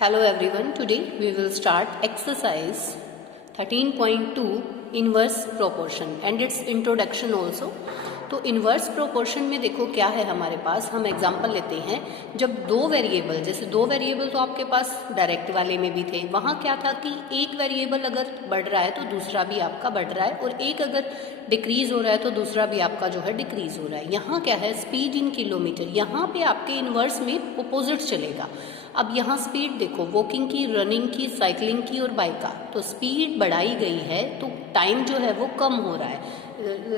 Hello everyone, today we will start exercise 13.2 inverse proportion and its introduction also. तो inverse proportion में देखो क्या है हमारे पास, हम एग्जांपल लेते हैं जब दो वेरिएबल, जैसे दो वेरिएबल तो आपके पास डायरेक्ट वाले में भी थे, वहाँ क्या था कि एक वेरिएबल अगर बढ़ रहा है तो दूसरा भी आपका बढ़ रहा है और एक अगर डिक्रीज हो रहा है तो दूसरा भी आपका जो है डिक्रीज हो रहा है। यहाँ क्या है स्पीड इन किलोमीटर, यहाँ पे आपके इन्वर्स में अपोजिट चलेगा। अब यहाँ स्पीड देखो वॉकिंग की, रनिंग की, साइकिलिंग की और बाइक का, तो स्पीड बढ़ाई गई है तो टाइम जो है वो कम हो रहा है।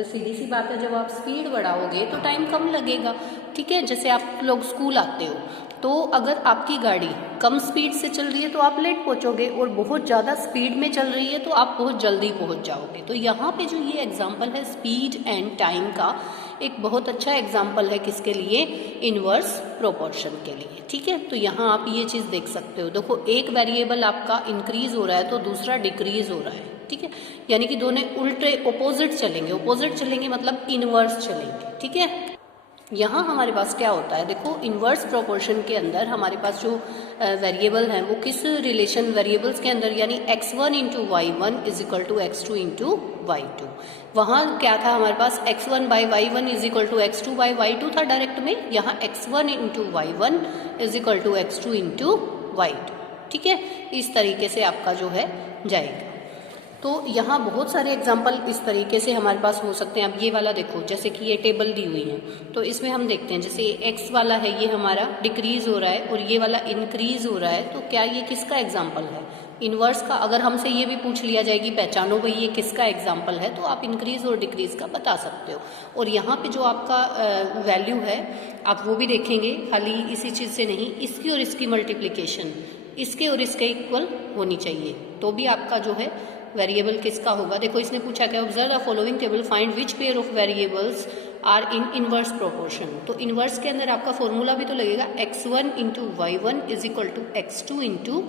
सीधी सी बात है, जब आप स्पीड बढ़ाओगे तो टाइम कम लगेगा। ठीक है, जैसे आप लोग स्कूल आते हो तो अगर आपकी गाड़ी कम स्पीड से चल रही है तो आप लेट पहुंचोगे और बहुत ज़्यादा स्पीड में चल रही है तो आप बहुत जल्दी पहुंच जाओगे। तो यहाँ पे जो ये एग्जांपल है स्पीड एंड टाइम का, एक बहुत अच्छा एग्जांपल है किसके लिए, इन्वर्स प्रोपोर्शन के लिए। ठीक है, तो यहाँ आप ये चीज़ देख सकते हो, देखो एक वेरिएबल आपका इंक्रीज हो रहा है तो दूसरा डिक्रीज हो रहा है। ठीक है, यानी कि दोनों उल्टे अपोजिट चलेंगे, अपोजिट चलेंगे मतलब इनवर्स चलेंगे। ठीक है, यहाँ हमारे पास क्या होता है, देखो इन्वर्स प्रोपोर्शन के अंदर हमारे पास जो वेरिएबल हैं वो किस रिलेशन वेरिएबल्स के अंदर, यानी x1 into y1 is equal to x2 into y2। वहाँ क्या था हमारे पास x1 by y1 is equal to x2 by y2 था डायरेक्ट में, यहाँ x1 into y1 is equal to x2 into y2। ठीक है, इस तरीके से आपका जो है जाएगा। तो यहाँ बहुत सारे एग्जाम्पल इस तरीके से हमारे पास हो सकते हैं। अब ये वाला देखो, जैसे कि ये टेबल दी हुई है तो इसमें हम देखते हैं, जैसे एक्स वाला है ये हमारा डिक्रीज हो रहा है और ये वाला इंक्रीज हो रहा है, तो क्या ये किसका एग्जाम्पल है, इन्वर्स का। अगर हमसे ये भी पूछ लिया जाएगी पहचानो भाई ये किसका एग्जाम्पल है, तो आप इंक्रीज और डिक्रीज का बता सकते हो। और यहाँ पे जो आपका वैल्यू है आप वो भी देखेंगे, खाली इसी चीज़ से नहीं, इसकी और इसकी मल्टीप्लीकेशन इसके और इसके इक्वल होनी चाहिए, तो भी आपका जो है वेरिएबल किसका होगा। देखो इसने पूछा क्या, observe the following table, find which pair of variables are in inverse proportion. तो इनवर्स के अंदर आपका फॉर्मूला भी तो लगेगा, x1 into y1 is equal to x2 into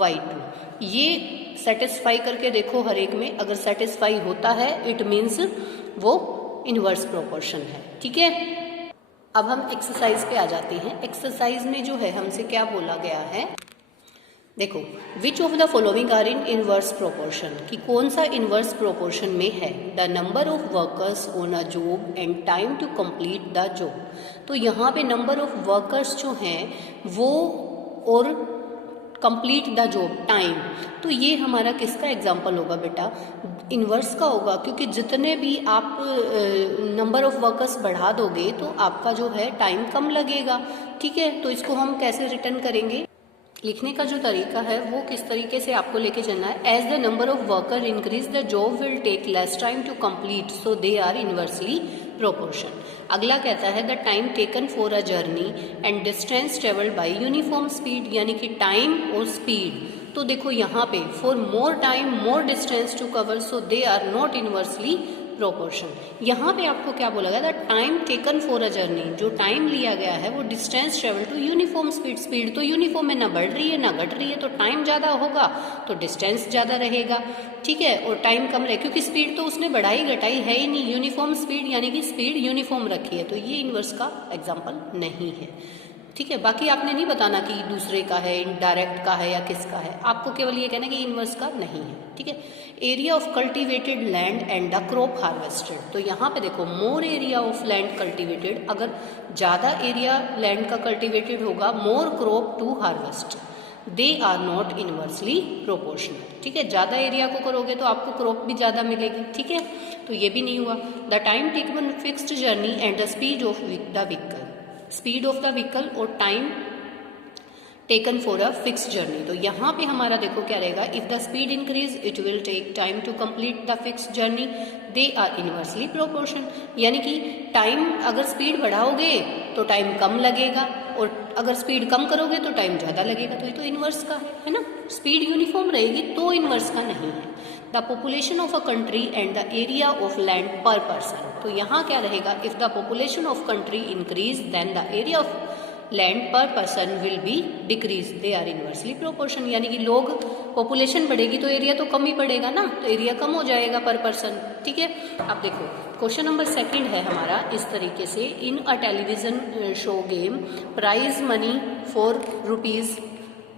y2। ये सेटिस्फाई करके देखो हर एक में, अगर सेटिस्फाई होता है इट मीन्स वो इनवर्स प्रोपोर्शन है। ठीक है, अब हम एक्सरसाइज पे आ जाते हैं। एक्सरसाइज में जो है हमसे क्या बोला गया है, देखो which of the following are in inverse proportion, कि कौन सा इनवर्स प्रोपोर्शन में है, the number of workers on a job and time to complete the job. तो यहाँ पे नंबर ऑफ वर्कर्स जो हैं वो और कंप्लीट द जॉब टाइम, तो ये हमारा किसका एग्जाम्पल होगा बेटा, इन्वर्स का होगा, क्योंकि जितने भी आप नंबर ऑफ वर्कर्स बढ़ा दोगे तो आपका जो है टाइम कम लगेगा। ठीक है, तो इसको हम कैसे रिटर्न करेंगे, लिखने का जो तरीका है वो किस तरीके से आपको लेके चलना है, as the number of worker increase the job will take less time to complete so they are inversely proportion. अगला कहता है the time taken for a journey and distance travelled by uniform speed, यानी कि time और speed. तो देखो यहाँ पे for more time more distance to cover so they are not inversely proportion. यहाँ पे आपको क्या बोला गया, the time taken for a journey, जो टाइम लिया गया है वो distance travel to uniform speed, speed तो यूनिफॉर्म में ना बढ़ रही है ना घट रही है, तो टाइम ज़्यादा होगा तो डिस्टेंस ज़्यादा रहेगा। ठीक है, और टाइम कम रहे क्योंकि स्पीड तो उसने बढ़ाई घटाई है ही नहीं, यूनिफॉर्म स्पीड यानी कि स्पीड यूनिफॉर्म रखी है, तो ये इनवर्स का एग्जाम्पल नहीं है। ठीक है, बाकी आपने नहीं बताना कि दूसरे का है, इनडायरेक्ट का है या किसका है, आपको केवल ये कहना कि इनवर्स का नहीं है। ठीक है, area of cultivated land and the crop harvested. तो यहाँ पे देखो more area of land cultivated, अगर ज़्यादा एरिया लैंड का कल्टीवेटेड होगा, more crop to harvest, they are not inversely proportional. ठीक है, ज़्यादा एरिया को करोगे तो आपको क्रॉप भी ज़्यादा मिलेगी। ठीक है, तो ये भी नहीं हुआ। The time taken fixed journey and the speed of the vehicle, speed of the vehicle और time taken for a fix journey. तो यहाँ पे हमारा देखो क्या रहेगा, if the speed increase it will take time to complete the fix journey, they are inversely proportion, यानी कि टाइम अगर स्पीड बढ़ाओगे तो टाइम कम लगेगा और अगर स्पीड कम करोगे तो टाइम ज़्यादा लगेगा, तो ये तो इनवर्स का है ना। स्पीड यूनिफॉर्म रहेगी तो इनवर्स का नहीं है। The population of a country and the area of land per person, तो यहाँ क्या रहेगा, if the population of country increase then the area of land per person will be decrease, they are inversely proportion, यानी कि लोग population बढ़ेगी तो area तो कम ही पड़ेगा ना, तो एरिया कम हो जाएगा पर पर्सन। ठीक है, अब देखो क्वेश्चन नंबर 2 है हमारा इस तरीके से, in a television show game prize money for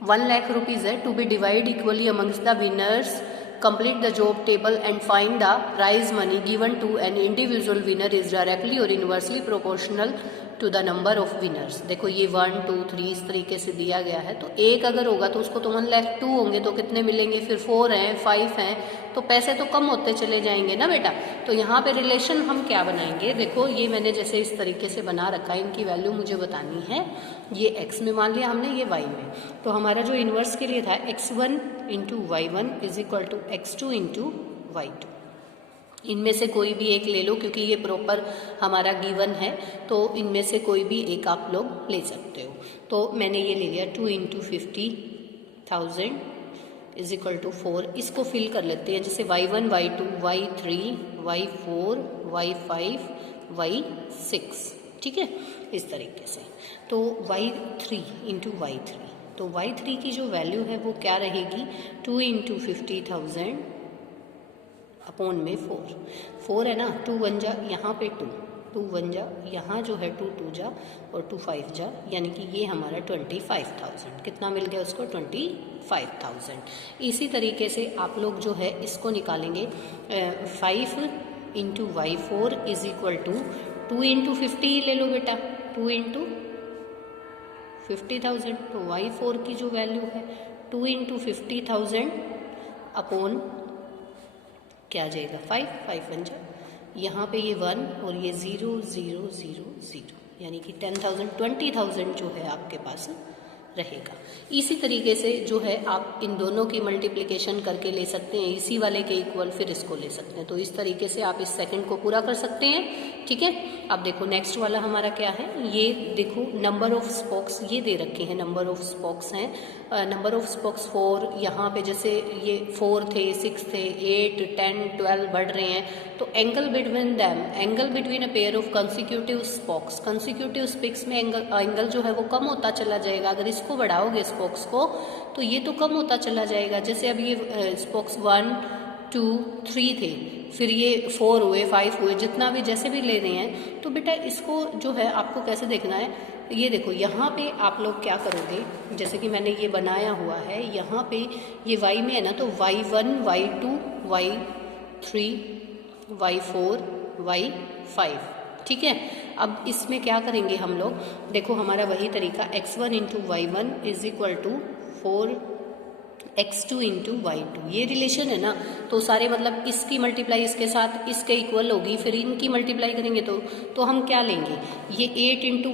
1 lakh rupees है, to be divide equally amongst the winners, complete the job table and find the prize money given to an individual winner is directly or inversely proportional to the number of winners। देखो ये 1 2 3 इस तरीके से दिया गया है, तो एक अगर होगा तो उसको तो 1 लाख, 2 होंगे तो कितने मिलेंगे, फिर 4 हैं 5 हैं, तो पैसे तो कम होते चले जाएंगे ना बेटा। तो यहाँ पे रिलेशन हम क्या बनाएंगे, देखो ये मैंने जैसे इस तरीके से बना रखा है, इनकी वैल्यू मुझे बतानी है, ये x में मान लिया हमने, ये y में, तो हमारा जो इन्वर्स के लिए था x1 into y1 is equal to x2 into y2। इनमें से कोई भी एक ले लो क्योंकि ये प्रॉपर हमारा गिवन है, तो इनमें से कोई भी एक आप लोग ले सकते हो। तो मैंने ये ले लिया 2 इंटू 50,000 इज इक्वल टू 4। इसको फिल कर लेते हैं, जैसे y1 y2 y3 y4 y5 y6, ठीक है, इस तरीके से। तो y3 इंटू y3, तो y3 की जो वैल्यू है वो क्या रहेगी, 2 इंटू 50,000 अपॉन में 4 है ना, 2 1 जा, यहाँ पे 2 1 जा, यहाँ जो है 2 2 जा और 2 5 जा, यानी कि ये हमारा 25,000, कितना मिल गया उसको, 25,000। इसी तरीके से आप लोग जो है इसको निकालेंगे, 5 into y4 is equal to 2 into 50 ले लो बेटा, 2 इंटू 50,000, तो y4 की जो वैल्यू है 2 इंटू 50,000 अपॉन क्या आ जाएगा, 5 1 जा, यहाँ पे ये 1 और ये 0 0 0 0, यानी कि 20,000 जो है आपके पास रहेगा। इसी तरीके से जो है आप इन दोनों की मल्टीप्लिकेशन करके ले सकते हैं, इसी वाले के इक्वल फिर इसको ले सकते हैं। तो इस तरीके से आप इस सेकंड को पूरा कर सकते हैं, ठीक है। अब देखो नेक्स्ट वाला हमारा क्या है, ये देखो नंबर ऑफ स्पोक्स ये दे रखे हैं, नंबर ऑफ स्पोक्स हैं, नंबर ऑफ स्पोक्स 4, यहाँ पे जैसे ये 4 थे 6 थे 8 10 12 बढ़ रहे हैं, तो angle between them, angle between a pair of consecutive spokes, consecutive spokes में एंगल जो है वो कम होता चला जाएगा। अगर इसको बढ़ाओगे स्पोक्स को तो ये तो कम होता चला जाएगा। जैसे अब ये स्पोक्स 1 2 3 थे, फिर ये 4 हुए 5 हुए, जितना भी जैसे भी ले रहे हैं, तो बेटा इसको जो है आपको कैसे देखना है, ये देखो यहाँ पे आप लोग क्या करोगे, जैसे कि मैंने ये बनाया हुआ है, यहाँ पे ये y में है ना, तो y1 y2 y3 y4 y5, ठीक है। अब इसमें क्या करेंगे हम लोग, देखो हमारा वही तरीका, x1 into y1 is equal to 4x2 into y2, ये रिलेशन है ना, तो सारे मतलब इसकी मल्टीप्लाई इसके साथ इसके इक्वल होगी, फिर इनकी मल्टीप्लाई करेंगे तो हम क्या लेंगे, ये 8 into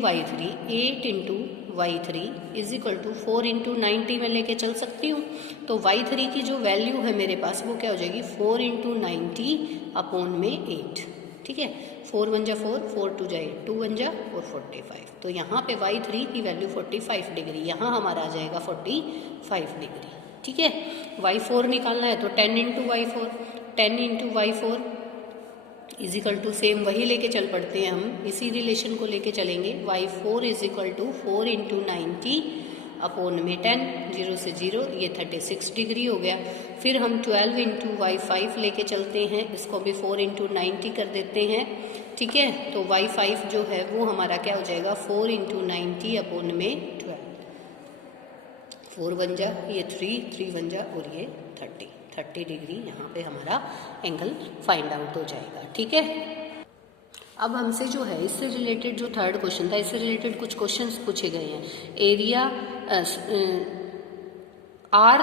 y3 is equal to 4 into 90 में लेके चल सकती हूँ। तो y3 की जो वैल्यू है मेरे पास वो क्या हो जाएगी, 4 इंटू 90 अपॉन में 8, ठीक है। 4 1 जा 4 4 2 जा 8 2 1 जा और 45, तो यहाँ पे y3 की वैल्यू 45 डिग्री, यहाँ हमारा आ जाएगा 45 डिग्री, ठीक है। y4 निकालना है तो 10 into y4 is equal to same वही लेके चल पड़ते हैं हम, इसी रिलेशन को लेके चलेंगे, y4 is equal to 4 into 90 upon में 10, 0 से 0, ये 36 डिग्री हो गया। फिर हम 12 इंटू y5 लेके चलते हैं, इसको भी 4 इंटू 90 कर देते हैं, ठीक है। तो y5 जो है वो हमारा क्या हो जाएगा, 4 इंटू 90 अपॉन में 12, 4 1 जा, ये 3 1 जा और ये 30 डिग्री, यहाँ पे हमारा एंगल फाइंड आउट हो जाएगा, ठीक है। अब हमसे जो है इससे रिलेटेड जो थर्ड क्वेश्चन था, इससे रिलेटेड कुछ क्वेश्चंस पूछे गए हैं। Area are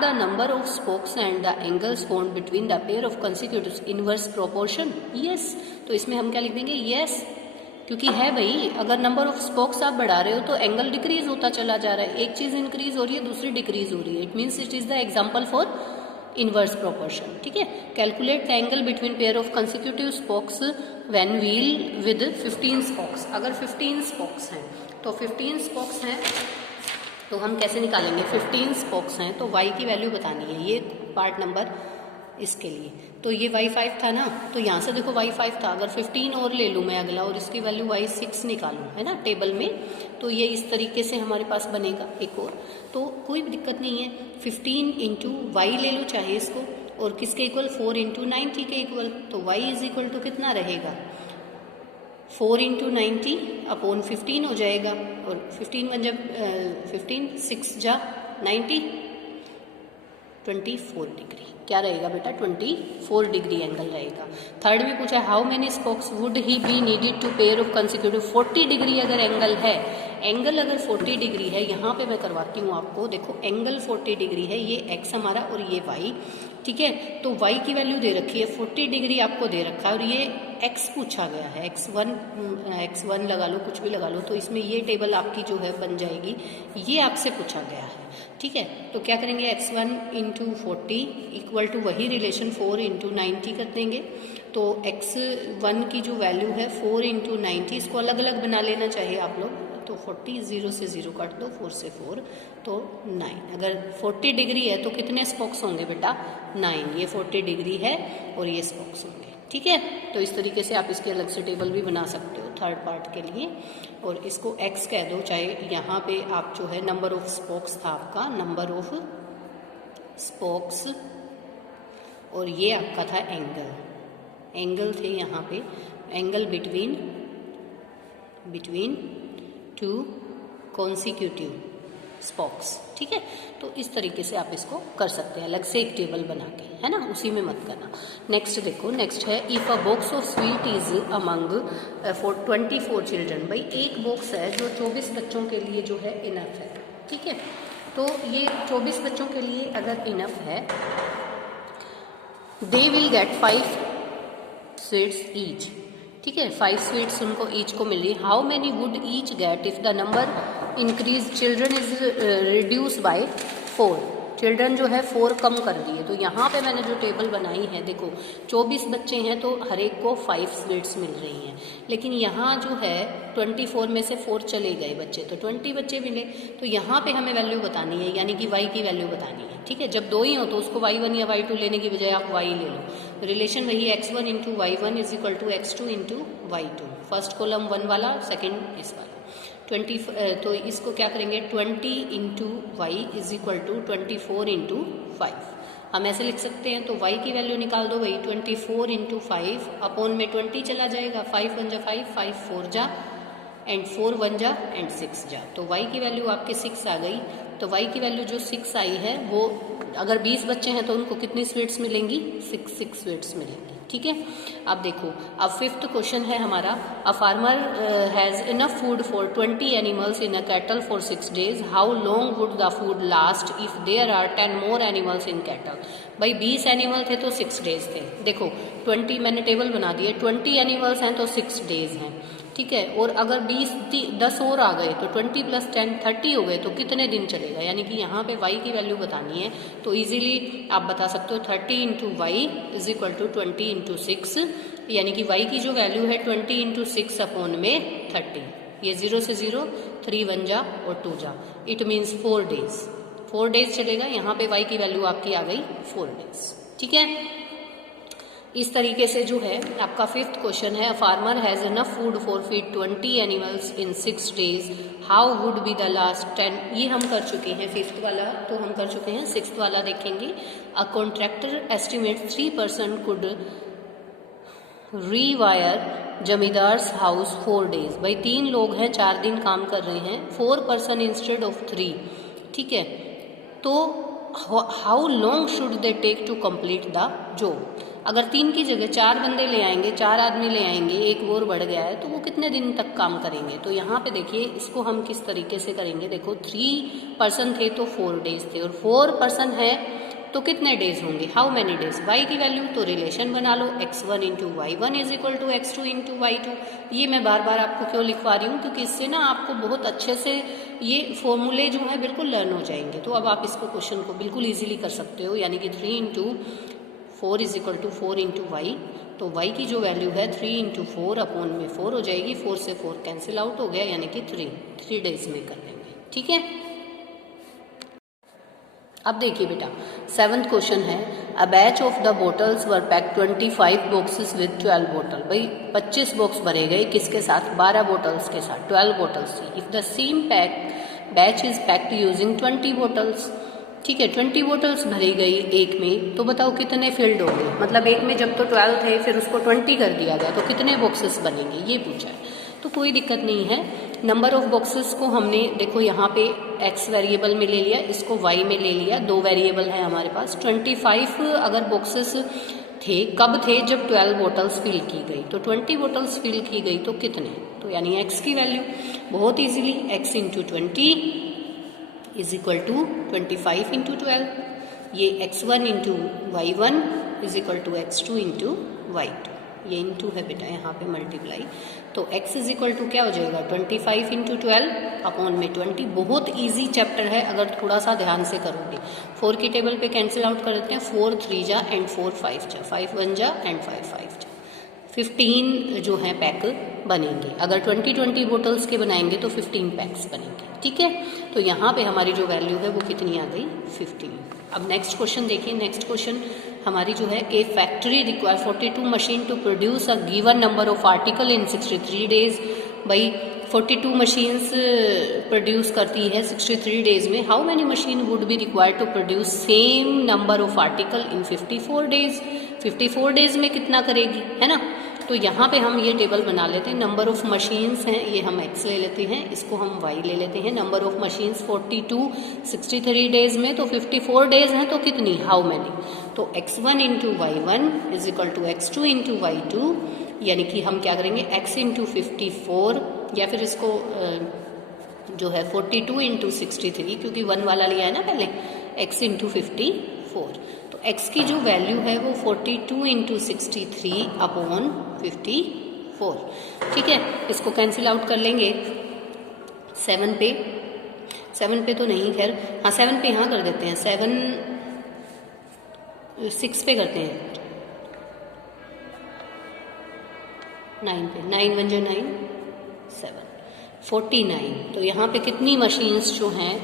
the number of spokes and the angles found between the pair of consecutives inverse proportion, yes. तो इसमें हम क्या लिख देंगे, यस, क्योंकि है भाई, अगर नंबर ऑफ स्पोक्स आप बढ़ा रहे हो तो एंगल डिक्रीज होता चला जा रहा है, एक चीज इंक्रीज हो रही है दूसरी डिक्रीज हो रही है, it means it is the example for inverse proportion, ठीक है। Calculate the angle between pair of consecutive spokes when wheel with 15 spokes, अगर 15 स्पोक्स हैं तो 15 स्पोक्स हैं तो हम कैसे निकालेंगे, 15 स्पोक्स हैं तो y की वैल्यू बतानी है, ये पार्ट नंबर इसके लिए। तो ये y5 था ना, तो यहाँ से देखो y5 था, अगर 15 और ले लूँ मैं अगला और इसकी वैल्यू y6 निकालूँ, है ना, टेबल में, तो ये इस तरीके से हमारे पास बनेगा एक और, तो कोई दिक्कत नहीं है। 15 इंटू वाई ले लो चाहे इसको, और किसके इक्वल, 4 इंटू 90 के इक्वल, तो y इज इक्वल टू कितना रहेगा, 4 इंटू 90 अपॉन 15 हो जाएगा, और 15 वन जब 15 6 जा 90 24 डिग्री। क्या रहेगा बेटा? 24 डिग्री एंगल रहेगा। थर्ड में पूछा how many spokes would he be needed to pair of consecutive. 40 degree अगर एंगल है, एंगल अगर 40 डिग्री है, यहाँ पे मैं करवाती हूँ आपको, देखो एंगल 40 डिग्री है, ये एक्स हमारा और ये वाई, ठीक है। तो वाई की वैल्यू दे रखी है 40 डिग्री आपको दे रखा है, और ये एक्स पूछा गया है, x1 लगा लो, कुछ भी लगा लो, तो इसमें ये टेबल आपकी जो है बन जाएगी, ये आपसे पूछा गया है, ठीक है। तो क्या करेंगे, x1 इंटू 40 इक्वल टू वही रिलेशन 4 इंटू 90 कर देंगे। तो x1 की जो वैल्यू है 4 इंटू 90, इसको अलग अलग बना लेना चाहिए आप लोग। तो 40 0 से 0 काट दो, 4 से 4 तो 9। अगर 40 डिग्री है तो कितने स्पोक्स होंगे बेटा? 9। ये 40 डिग्री है और ये स्पोक्स होंगे, ठीक है। तो इस तरीके से आप इसके अलग से टेबल भी बना सकते हो थर्ड पार्ट के लिए, और इसको x कह दो, चाहे यहाँ पे आप जो है नंबर ऑफ स्पोक्स था आपका, नंबर ऑफ स्पोक्स, और ये आपका था एंगल थे यहाँ पे, angle between two consecutive spokes, ठीक है। तो इस तरीके से आप इसको कर सकते हैं अलग से एक टेबल बना के, है ना, उसी में मत करना। नेक्स्ट देखो, नेक्स्ट है if a box of sweet is among for 24 children. भाई एक बॉक्स है जो 24 बच्चों के लिए जो है इनफ है, ठीक है। तो ये 24 बच्चों के लिए अगर इनफ है, they will get 5 sweets each, ठीक है। 5 स्वीट्स उनको ईच को मिल रही। How many would each get if the number increase children is reduce by 4। Children जो है 4 कम कर दिए। तो यहाँ पे मैंने जो टेबल बनाई है, देखो 24 बच्चे हैं तो हर एक को 5 स्वीट्स मिल रही हैं, लेकिन यहाँ जो है 24 में से 4 चले गए बच्चे, तो 20 बच्चे मिले। तो यहाँ पे हमें वैल्यू बतानी है, यानी कि y की वैल्यू बतानी है, ठीक है। जब 2 ही हो तो उसको y1 या y2 लेने की बजाय आप y ले लो। रिलेशन वही x1 into y1 is equal to x2 into y2। First column 1 वाला, सेकेंड इस वाला 20। तो इसको क्या करेंगे, 20 into y is equal to 24 into 5। हम ऐसे लिख सकते हैं। तो y की वैल्यू निकाल दो भाई, 24 इंटू 5 अपॉन में 20 चला जाएगा, 5 1 जा 5, 5 4 जा एंड 4 1 जा एंड 6 जा। तो y की वैल्यू आपके 6 आ गई। तो y की वैल्यू जो 6 आई है, वो अगर 20 बच्चे हैं तो उनको कितनी स्वीट्स मिलेंगी? 6 स्वीट्स मिलेंगी, ठीक है। अब देखो, अब 5th क्वेश्चन है हमारा, a farmer has enough food for 20 animals in a cattle for 6 days। How long would the food last if there are 10 more animals in cattle. भाई 20 एनिमल थे तो 6 days थे। देखो 20 मैंने टेबल बना दिए, 20 एनिमल्स हैं तो 6 days हैं, ठीक है। और अगर 10 और आ गए तो 20 + 10 30 हो गए, तो कितने दिन चलेगा? यानी कि यहाँ पे y की वैल्यू बतानी है। तो इजीली आप बता सकते हो 30 into y is equal to 20 into 6, यानी कि y की जो वैल्यू है 20 इंटू 6 अपॉन में 30। ये 0 से 0, 3 1 जा और 2 जा, इट मीन्स 4 days। 4 days चलेगा। यहाँ पे y की वैल्यू आपकी आ गई 4 days, ठीक है। इस तरीके से जो है आपका 5th क्वेश्चन है, farmer has enough food for feed 20 animals in 6 days। How would be the last 10। ये हम कर चुके हैं 5th वाला, तो हम कर चुके हैं 6th वाला देखेंगे। A contractor estimate 3% could रीवायर zamindars house 4 days। भाई 3 लोग हैं, 4 दिन काम कर रहे हैं, 4% इंस्टेड ऑफ 3, ठीक है। तो how long should they take to complete the job. अगर 3 की जगह 4 बंदे ले आएंगे, 4 आदमी ले आएंगे, एक और बढ़ गया है, तो वो कितने दिन तक काम करेंगे? तो यहाँ पे देखिए इसको हम किस तरीके से करेंगे। देखो 3% थे तो 4 days थे, और 4% है तो कितने डेज होंगे? How many days. y की वैल्यू तो रिलेशन बना लो, x1 into y1 is equal to x2 into y2। ये मैं बार बार आपको क्यों लिखवा रही हूँ, क्योंकि इससे ना आपको बहुत अच्छे से ये फॉर्मूले जो है बिल्कुल लर्न हो जाएंगे। तो अब आप इसको क्वेश्चन को बिल्कुल ईजिली कर सकते हो, यानी कि 3 into 4 is equal to 4 into y. तो y की जो वैल्यू है 3 इंटू 4 अपॉन में 4 हो जाएगी, 4 से 4 कैंसिल आउट हो गया, यानी कि 3 डेज में कर लेंगे, ठीक है। अब देखिए बेटा 7th क्वेश्चन है, a batch of the bottles were packed 25 boxes with 12 bottle. भाई 25 बॉक्स भरे गए, किसके साथ? 12 बोटल्स के साथ, 12 बोटल्स थी। If the same batch is packed using 20 bottles, ठीक है, 20 बोटल्स भरी गई एक में, तो बताओ कितने फिल्ड होंगे, मतलब एक में जब तो 12 थे फिर उसको 20 कर दिया गया तो कितने बॉक्सेस बनेंगे, ये पूछा है। तो कोई दिक्कत नहीं है, नंबर ऑफ बॉक्सेस को हमने देखो यहाँ पे x वेरिएबल में ले लिया, इसको y में ले लिया, 2 वेरिएबल है हमारे पास। 25 अगर बॉक्सेस थे, कब थे, जब 12 बोटल्स फिल की गई, तो 20 बोटल्स फिल की गई तो कितने, तो यानी x की वैल्यू बहुत easily x into 20 is equal to 25 into 12, ये x1 into y1 is equal to x2 into y2, ये इंटू है बेटा यहाँ पे मल्टीप्लाई, तो x इज इक्वल टू क्या हो जाएगा 25 इंटू 12 अपॉन में 20। बहुत इजी चैप्टर है अगर थोड़ा सा ध्यान से करोगे। 4 की टेबल पे कैंसिल आउट कर देते हैं, 4 3 जा एंड 4 5 जा, 5 1 जा एंड 5 5 जा, 15 जो है पैक बनेंगे। अगर 20 बोटल्स के बनाएंगे तो 15 पैक्स बनेंगे, ठीक है। तो यहाँ पे हमारी जो वैल्यू है वो कितनी आ गई 15। अब नेक्स्ट क्वेश्चन देखिए, नेक्स्ट क्वेश्चन हमारी जो है, a factory require 42 machine to produce a given number of article in 63 days. भाई 42 मशीन्स प्रोड्यूस करती है 63 डेज में, how many machine would be required to produce same number of article in 54 days. 54 days में कितना करेगी, है ना। तो यहाँ पे हम ये टेबल बना लेते हैं, नंबर ऑफ मशीन्स हैं, ये हम x ले लेते हैं, इसको हम y ले लेते हैं। नंबर ऑफ मशीन्स 42 63 डेज में, तो 54 डेज हैं तो कितनी, हाउ मैनी, तो x1 into y1 is equal to x2 into y2, यानी कि हम क्या करेंगे x इंटू 54, या फिर इसको जो है 42 इंटू 63, क्योंकि 1 वाला लिया है ना पहले, x इंटू 54, तो x की जो वैल्यू है वो 42 इंटू 63 अपॉन 54, ठीक है। इसको कैंसिल आउट कर लेंगे 7 पे तो नहीं, खैर हाँ 7 पे यहाँ कर देते हैं, 6 पे करते हैं, 9 पे, 9 1 जो 9 7 49। तो यहाँ पे कितनी मशीन्स जो हैं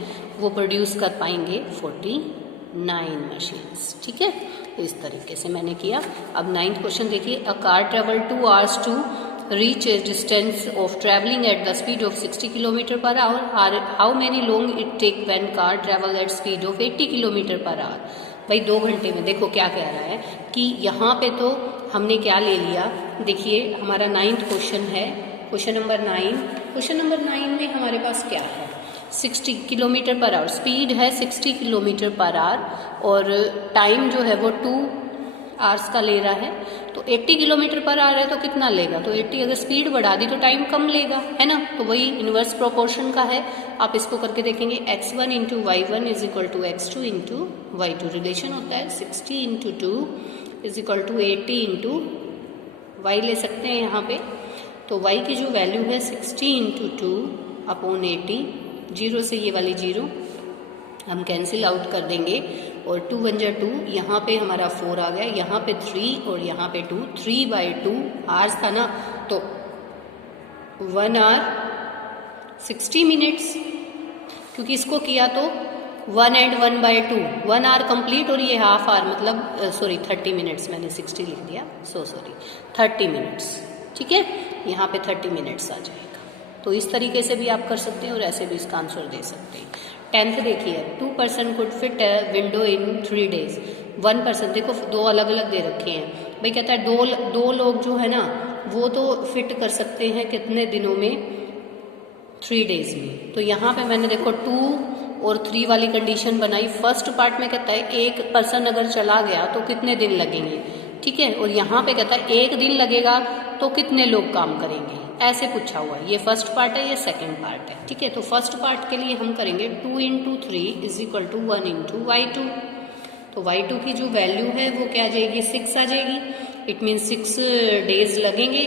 वो प्रोड्यूस कर पाएंगे 49 मशीन्स, ठीक है। इस तरीके से मैंने किया। अब 9th क्वेश्चन देखिए, a car travel 2 hours to reach a distance of travelling at the speed of 60 kilometre per hour, how many long it take when car travel at speed of 80 kilometre per hour. भाई 2 घंटे में, देखो क्या कह रहा है कि यहाँ पे तो हमने क्या ले लिया, देखिए हमारा 9th क्वेश्चन है, क्वेश्चन नंबर 9। क्वेश्चन नंबर 9 में हमारे पास क्या है, 60 किलोमीटर पर आवर, स्पीड है 60 किलोमीटर पर आवर और टाइम जो है वो 2 आवर्स का ले रहा है। तो 80 किलोमीटर पर आवर है तो कितना लेगा, तो 80 अगर स्पीड बढ़ा दी तो टाइम कम लेगा, है ना। तो वही इन्वर्स प्रोपोर्शन का है, आप इसको करके देखेंगे, x1 into y1 is equal to x2 into y2, relation होता है 60 into 2 is equal to 80 into y ले सकते हैं यहाँ पे। तो y की जो वैल्यू है 60 इंटू 2 अपॉन 80, 0 से ये वाली 0 हम कैंसिल आउट कर देंगे और 2 1 जा 2, यहाँ पे हमारा 4 आ गया, यहाँ पे 3 और यहाँ पे 2, 3/2 आवर्स था ना, तो 1 hour 60 मिनट्स, क्योंकि इसको किया तो 1 and 1/2, 1 hour कंप्लीट और ये हाफ आवर, मतलब सॉरी 30 मिनट्स, मैंने 60 लिख दिया, सॉरी 30 मिनट्स, ठीक है। यहाँ पे 30 मिनट्स आ जाएगा। तो इस तरीके से भी आप कर सकते हैं और ऐसे भी इसका आंसर दे सकते हैं। 10th देखिए, 2 person could fit window in 3 days, 1 person, देखो 2 अलग अलग दे रखे हैं। भाई कहता है दो लोग जो है ना वो तो फिट कर सकते हैं कितने दिनों में, 3 days में। तो यहाँ पे मैंने देखो 2 और 3 वाली कंडीशन बनाई। फर्स्ट पार्ट में कहता है 1 person अगर चला गया तो कितने दिन लगेंगे, ठीक है। और यहाँ पे कहता है 1 दिन लगेगा तो कितने लोग काम करेंगे, ऐसे पूछा हुआ है। ये फर्स्ट पार्ट है, ये सेकंड पार्ट है, ठीक है। तो फर्स्ट पार्ट के लिए हम करेंगे 2 into 3 is equal to 1 into y2। तो y2 की जो वैल्यू है वो क्या आ जाएगी, 6 आ जाएगी, इट मीन 6 days लगेंगे।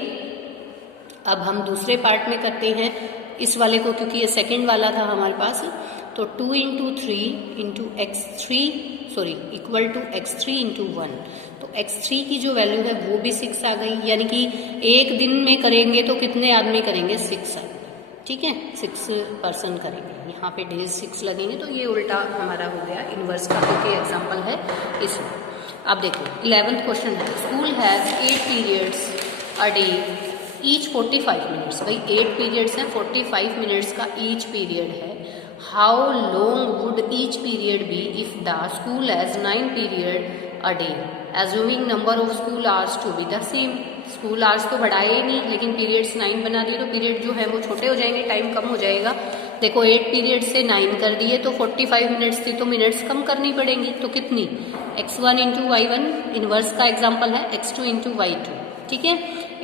अब हम दूसरे पार्ट में करते हैं इस वाले को, क्योंकि ये सेकंड वाला था हमारे पास। तो 2 into 3 into x3 sorry equal to x3 into 1। तो x3 की जो वैल्यू है वो भी 6 आ गई, यानी कि 1 दिन में करेंगे तो कितने आदमी करेंगे, 6 आदमी, ठीक है, 6 person करेंगे। यहाँ पे डेज 6 लगेंगे, तो ये उल्टा हमारा हो गया इन्वर्स का, क्योंकि एग्जाम्पल है इसमें। अब देखो 11th क्वेश्चन है, school has 8 periods a day each 45 minutes. भाई 8 periods हैं, 45 मिनट्स का ईच पीरियड है। How long would each period be if the school has 9 period a day, assuming number of school hours to be the same. School hours तो बढ़ाए ही नहीं, लेकिन periods 9 बना दिए तो पीरियड जो है वो छोटे हो जाएंगे, टाइम कम हो जाएगा। देखो 8 पीरियड से 9 कर दिए तो 45 मिनट्स थी, तो मिनट्स कम करनी पड़ेंगी। तो कितनी, x1 इंटू y1, इन्वर्स का एग्जाम्पल है, x2 इंटू y2, ठीक है।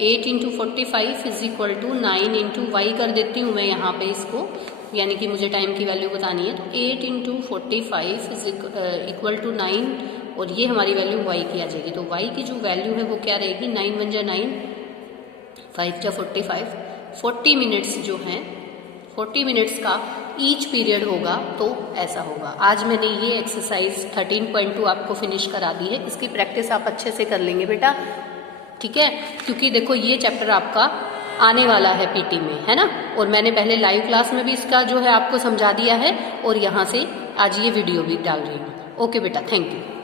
8 into 45 is equal to 9 into y कर देती हूँ मैं यहाँ पे इसको, यानी कि मुझे टाइम की वैल्यू बतानी है। तो 8 इंटू 45 इज इक्वल टू 9, और ये हमारी वैल्यू y की आ जाएगी। तो y की जो वैल्यू है वो क्या रहेगी, 9 1 जा 9, 5 जा 45, 40 मिनट्स जो हैं, 40 मिनट्स का ईच पीरियड होगा, तो ऐसा होगा। आज मैंने ये एक्सरसाइज 13.2 आपको फिनिश करा दी है, इसकी प्रैक्टिस आप अच्छे से कर लेंगे बेटा, ठीक है। क्योंकि देखो ये चैप्टर आपका आने वाला है पीटी में, है ना, और मैंने पहले लाइव क्लास में भी इसका जो है आपको समझा दिया है, और यहाँ से आज ये वीडियो भी डाल रही हूँ। ओके बेटा, थैंक यू।